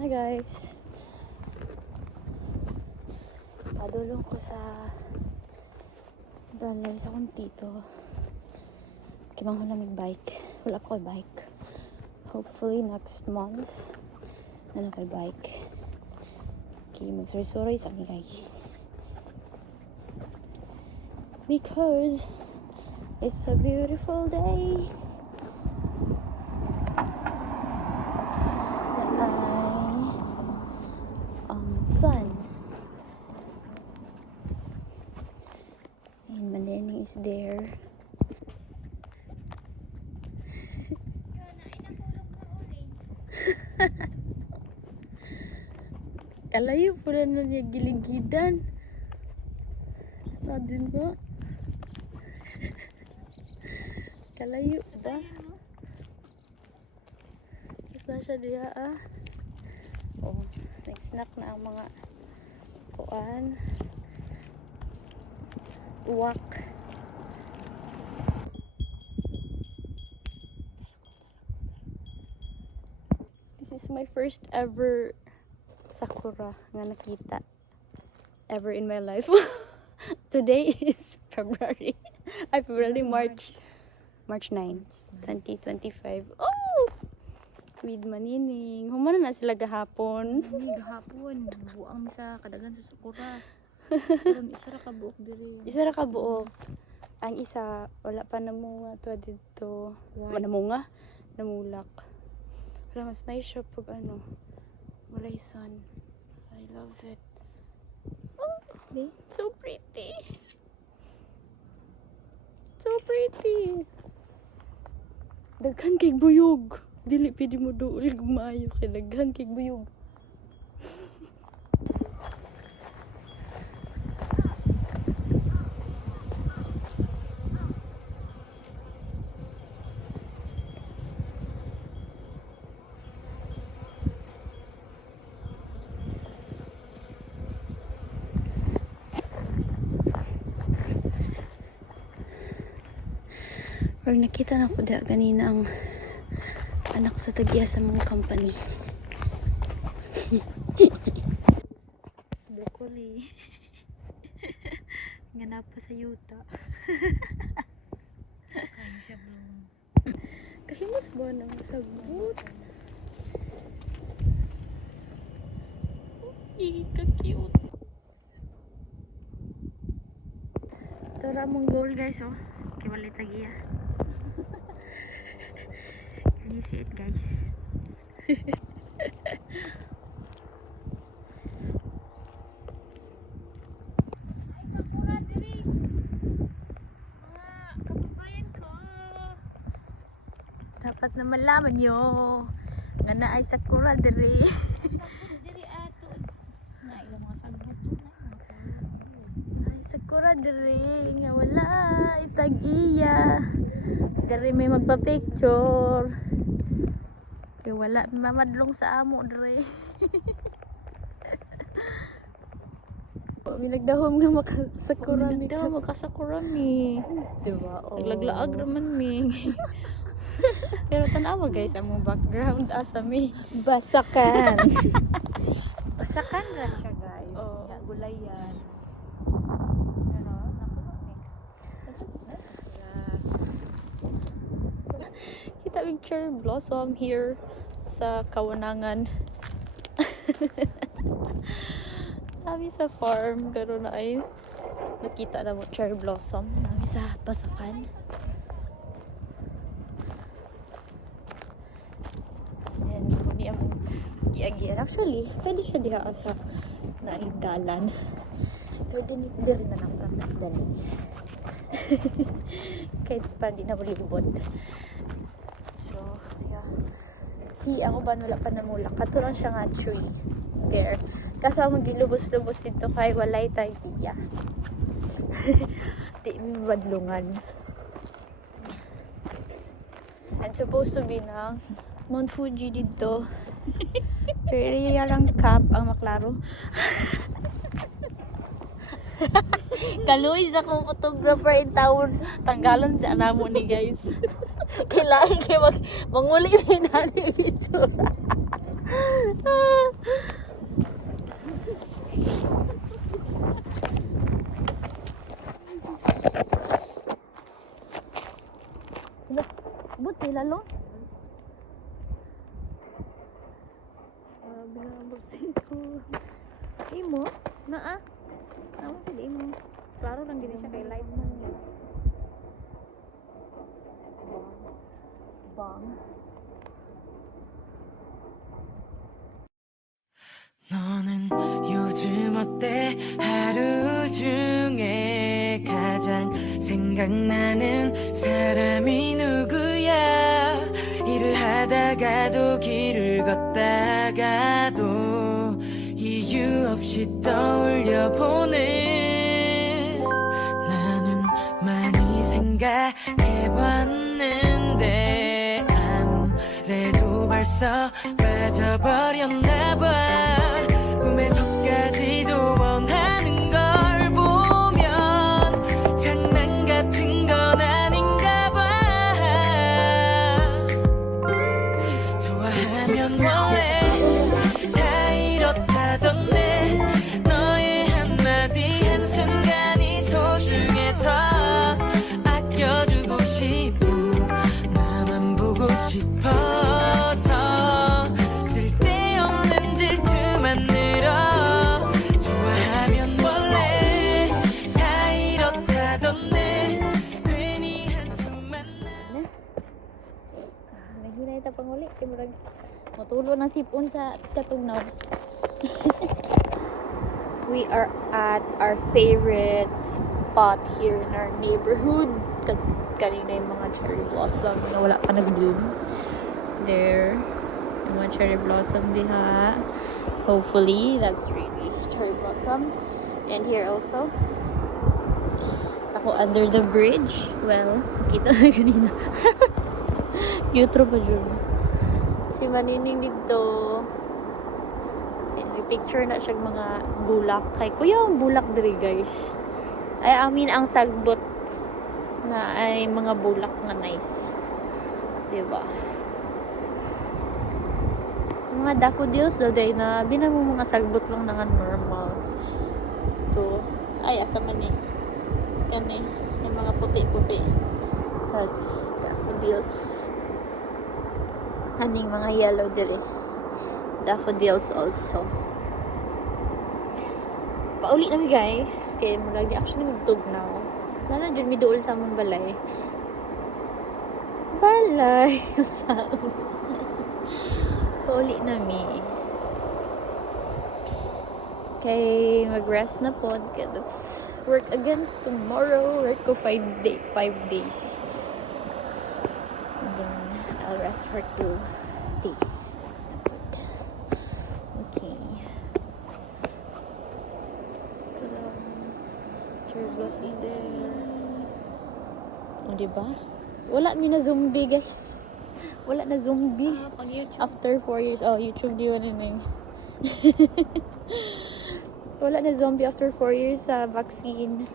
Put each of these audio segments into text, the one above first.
Hi guys. Padulong ko sa balay sa akong tito. Kimang ko may bike. Wala pa ko bike. Hopefully next month na lang bike. Okay, mag-sorry sa akin guys. Because it's a beautiful day. Sun. And Maneni is there. Kalayo pula na niya giligidan. Sa din ba? Kalayo ba? Tapos na siya diya ah. Oh, nag-snack na ang mga kuan. Uwak. This is my first ever sakura nga nakita ever in my life. Today is February. March 9, 2025. Oh! With Manining. Humana na sila gahapon. Gahapon. Buang sa kadagan sa sakura. Pero isa ra ka buok diri. Isa ra ka buok. Ang isa, wala pa namunga to dito. Namunga? Namulak. Pero mas nice siya pag ano. Walay sun. I love it. Oh, so pretty. So pretty. Daghan kay buyog. Dili pwede mo dool gumayo kay daghan kay buyog. Or nakita na ko da kanina ang anak sa tagya sa mga company. Broccoli. Nga na pa sa yuta. Kaya siya bloom. Kasi mas ba nang sagot? Ka-cute. Tara mong goal guys oh. Kiwalay tagya. Can you see it guys? Dapat na malaman nyo nga na ay sakura diri. Diri ato. Na ilang mga sagbot to na. Ay sakura diri nga wala itag iya. Diri may magpa-picture. Kaya wala mamadlong sa amo diri. May nagdahom nga makasakura mi. Nagdaw makasakura mi. Diba? Oh. Naglaglaag raman mi. Pero tanawa guys, among background asa mi. Basakan. Basakan ra siya guys. Oh. Ya, gulayan. Pero Kita picture blossom here sa Kawanangan. Kami sa farm pero na ay nakita na mo cherry blossom nami sa Basakan. And kung di ang giagian actually pwede siya diha sa naigdalan. Pwede ni diri na lang para mas dali. Kahit pa di na malibot. So, yeah. Si ako ba wala pa namulak. Kato lang siya nga tree. There. Kaso ang magilubos-lubos dito kay walay tayo tiya. Di madlungan. And supposed to be ng Mount Fuji dito. Pero yarang cap ang maklaro. Kaluoy sa kong photographer in town. Tanggalan sa anamo ni guys. Kailangan kayo manguli rin natin yung itsura. lalong. Bilang ang bursito. Imo? Naa? Naa sa di mo. Klaro lang din siya kay live man. Bang. 너는 요즘 어때? 하루 중에 가장 생각나는 사람이 누구야? 일을 하다가도 길을 걷다가도 이유 없이 떠올려 보네. 나는 많이 생각해봤는데 아무래도 벌써 빠져버렸나 봐. 꿈에서까지도 원하는 걸 보면 장난 같은 건 아닌가 봐. 좋아하면 원래 다 이렇다던데 너의 한마디 한순간이 소중해서 아껴두고 싶고 나만 보고 싶어서 쓸데없는 질투만 늘어. 좋아하면 원래 다 이렇다던데 괜히 한숨만 나. Naghinay ta panguli kay murag motulo ng sipon sa katungnaw. We are at our favorite spot here in our neighborhood. Kanina yung mga cherry blossom na wala pa nag-bloom. There. Yung mga cherry blossom diha. Hopefully, that's really cherry blossom. And here also. Ako under the bridge. Well, kita na kanina. Jutro pa dyan. Si Manining dito. And may picture na siya mga bulak. Kay kuya ang bulak diri guys. Ay amin ang sagbot na ay mga bulak na nice. Diba? Mga daffodils daw day na binamo mga sagbot lang na nga normal. Ito. Ay, asa man eh. Yan eh. Yung mga puti-puti. That's daffodils. Aning mga yellow dili. Daffodils also. Pauli na mi guys. Kaya murag actually magtugnaw. Wala na dyan mi dool sa among balay. Balay. Pauli na mi. Okay, mag-rest na po because it's work again tomorrow. Work ko 5 days. And then I'll rest for 2 days. Okay. Tada. Cherry blossom there. O, diba? Wala mi na zombie, guys. Wala na zombie. Pag YouTube. After 4 years. Oh, YouTube di wala na yun. Wala na zombie after 4 years sa vaccine.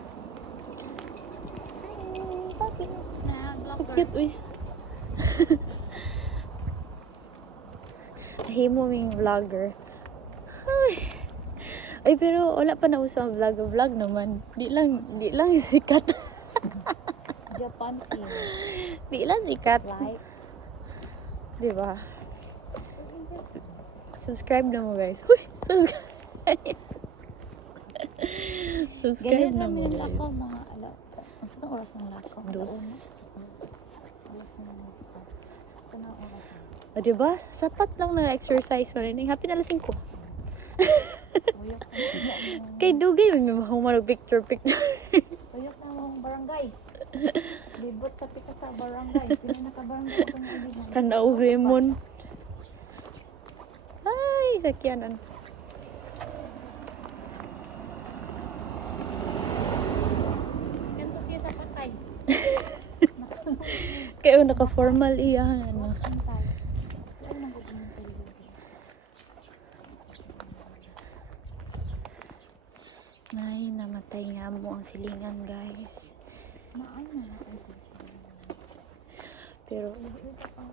Hi, puppy. So cute, uy. Himoming vlogger. Ay, pero wala pa na uso ang vlog naman. Di lang sikat. Japan team. Di lang sikat. Like. Diba? Subscribe na mo, guys. Uy, subscribe. Subscribe Ganyan na mo, namin guys. lakaw mga ala. Ang sa oras ng lakaw. Dos. Kana oras. O, diba? Sapat lang na exercise mo rin. Happy na lasing ko. Uyok. Kay Dugay, may humarag picture. Uyok na mong barangay. Libot sa pita sa barangay. Pili na ka barangay ako ng ibigan. Tanaw, Raymond. Ay, sakyanan. Ganto siya sa patay. Kaya naka-formal iyan. Ano. Antay. Ano nang gusto mo? Nay, namatay nga mo ang silingan, guys. Maay na natin. Pero,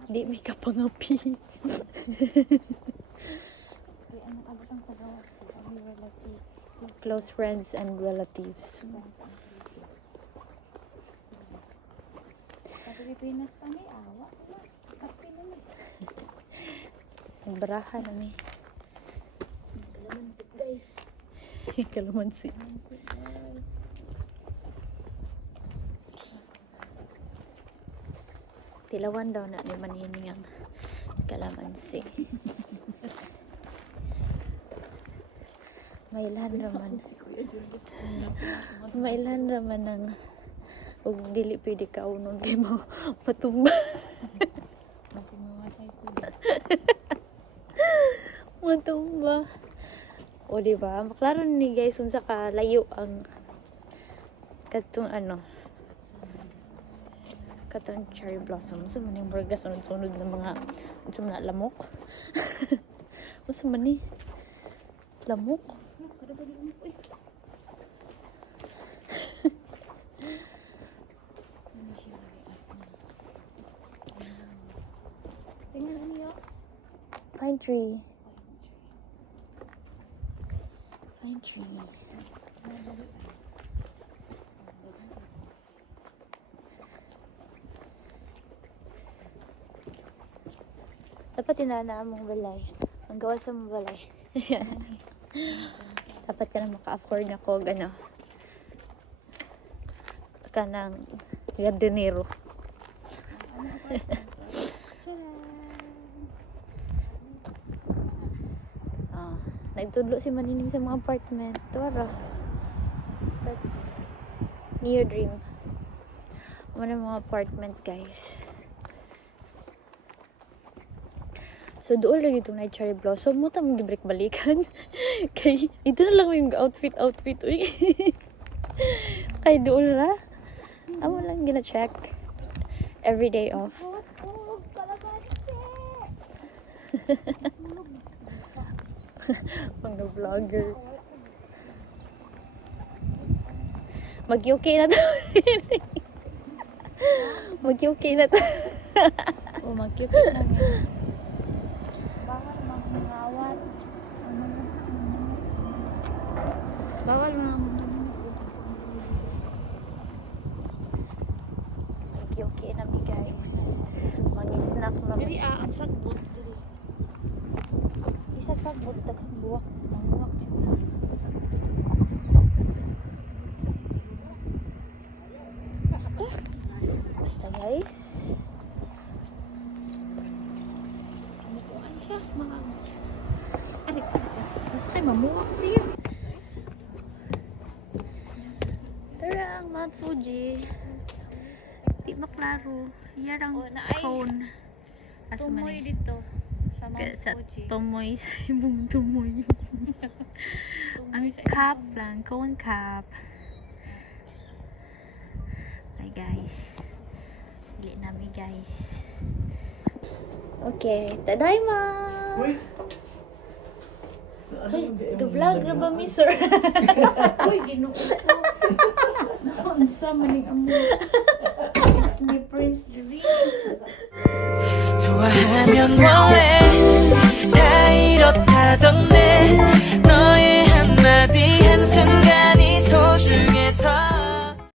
di mi ka pangapi. Kaya ano kabutang sa gawas ko. Ang relatives. Close friends and relatives. Sa Pilipinas kami, awa. Nagbaraha namin. Kalamansi guys. Kalamansi. Kalamansi guys. Tilawan daw na ni Manining ang kalamansi. Mailan raman. Mailan raman ng ug dili pwede ka unon kay mo matumba. Kasi mamatay ko. Matumba. O di ba? Maklaro ni guys unsa ka layo ang katong ano katong cherry blossom. Unsa man yung burga sunod-sunod na mga unsa man na lamok? Unsa man ni? Lamok? Kada ba mo? Uy. Tingnan niyo. Pine tree. Pine tree. Dapat tinanaan mong balay. Ang gawa sa mong balay. Dapat ka na maka-afford na ko ano ka ng gardenero. Ah, nagtudlo si Manining sa mga apartment. Tara. That's near dream. Ano mga apartment, guys. So, doon lang itong na cherry blossom mo. Tamang gibrik balikan. Kay, ito na lang yung outfit. Uy. Kay doon na. Amo lang gina-check. Every day off. Mga vlogger. Mag-okay na to. Mag-okay na to. O magkipit namin. Bawal mangawat. Bawal Mag-okay na mi guys. Mag-snack na mi. Diri ang sagbot diri. Isang sagbot daghang buwak. Manguwak. Basta guys. Ano siya? Mga... Ano ko? Basta kayo mamuwak siya. Tara ang Mount Fuji. Di maklaro. Yarang Oh, naay. cone. Asa man Tumoy eh? dito. Sa Mount Sa Fuji. tumoy sa imong tumoy. Ang Tumoy sa cap lang. Cone cap. Hi guys. Bili namin guys. Okay. Tadaima! Ay, vlog na ba mi sir? Uy, ginuo ko. Ang sa maning amo. Disney Prince Diri. 좋아하면 원래